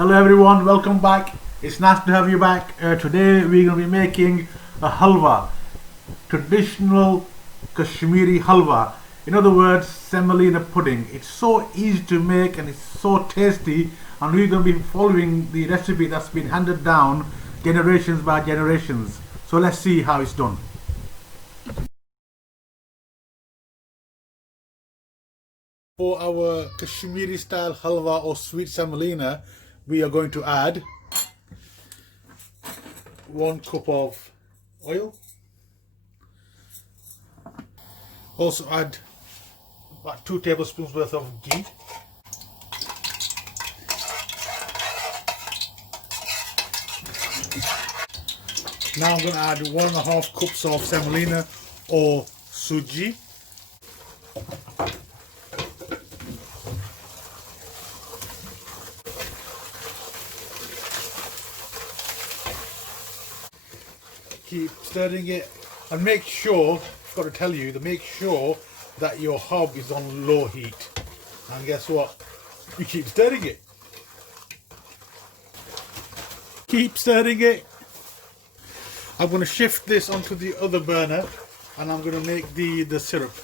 Hello everyone, welcome back. It's nice to have you back. Today we're going to be making a halwa, traditional Kashmiri halwa. In other words, semolina pudding. It's so easy to make and it's so tasty, and we're going to be following the recipe that's been handed down generations by generations. So let's see how it's done. For our Kashmiri style halwa or sweet semolina, we are going to add 1 cup of oil. Also add about 2 tablespoons worth of ghee. Now I'm going to add 1.5 cups of semolina or suji. Keep stirring it and make sure, I've got to tell you, to make sure that your hob is on low heat. And guess what? You keep stirring it. Keep stirring it. I'm going to shift this onto the other burner and I'm going to make the syrup.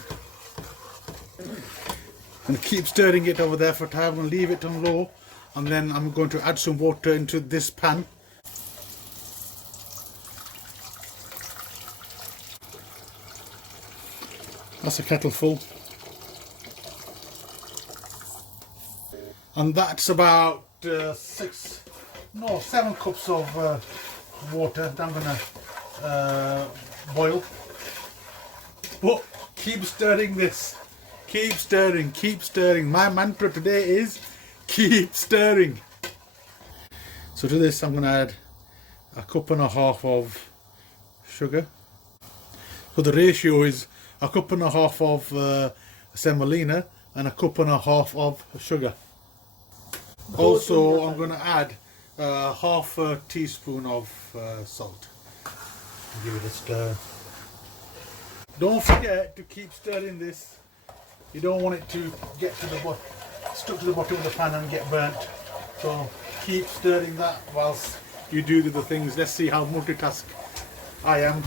And keep stirring it over there for time and leave it on low, and then I'm going to add some water into this pan. That's a kettle full. And that's about 7 cups of water that I'm going to boil. But keep stirring this. Keep stirring, keep stirring. My mantra today is keep stirring. So to this I'm going to add 1.5 cups of sugar. So the ratio is 1.5 cups of semolina and 1.5 cups of sugar. Also, I'm going to add half a teaspoon of salt. Give it a stir. Don't forget to keep stirring this. You don't want it to get to the bottom, stuck to the bottom of the pan and get burnt. So keep stirring that whilst you do the other things. Let's see how multitask I am.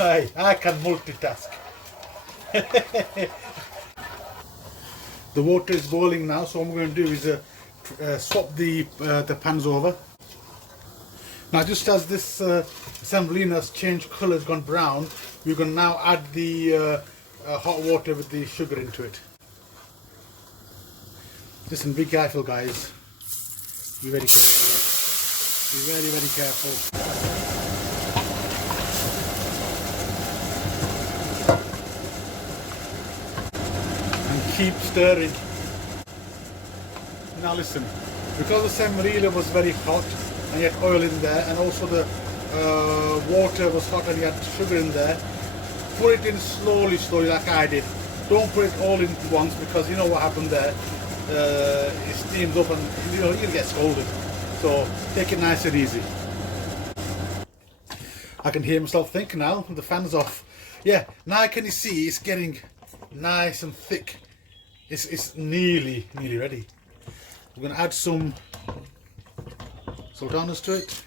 I can multitask. The water is boiling now, so what I'm going to do is swap the pans over. Now, just as this semolina has changed colour, has gone brown, we're going to now add the hot water with the sugar into it. Listen, be careful, guys. Be very careful. Be very, very careful. Keep stirring. Now listen, because the semolina was very hot and you had oil in there, and also the water was hot and you had sugar in there, put it in slowly like I did. Don't put it all in once, because you know what happened there. It steams up and you'll get scalded. So take it nice and easy. I can hear myself think now, the fan's off. Yeah, now can you see it's getting nice and thick. It's nearly ready. We're going to add some sultanas to it.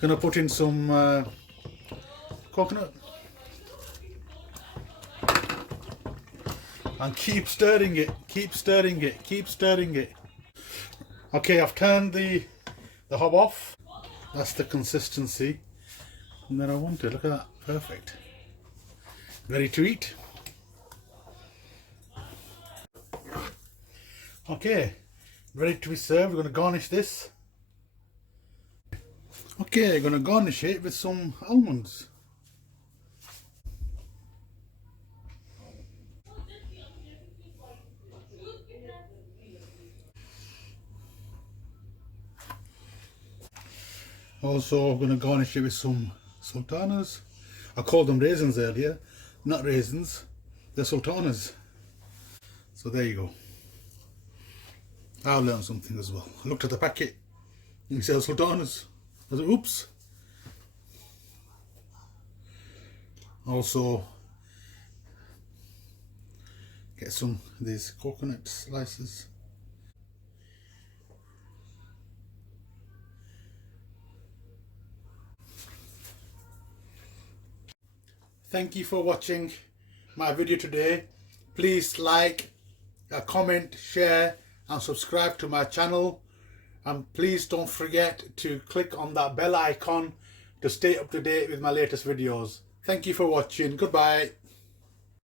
Going to put in some coconut. And keep stirring it, keep stirring it, keep stirring it. Okay, I've turned the hob off. That's the consistency. And then I want it, look at that, perfect. Ready to eat. Okay, ready to be served. We're going to garnish this. Okay, I'm going to garnish it with some almonds. Also, I'm going to garnish it with some sultanas. I called them raisins earlier. Not raisins, they're sultanas. So there you go. I've learned something as well. I looked at the packet and it says sultanas. I said, oops. Also get some of these coconut slices. Thank you for watching my video today. Please like, comment, share and subscribe to my channel, and please don't forget to click on that bell icon to stay up to date with my latest videos. Thank you for watching. Goodbye.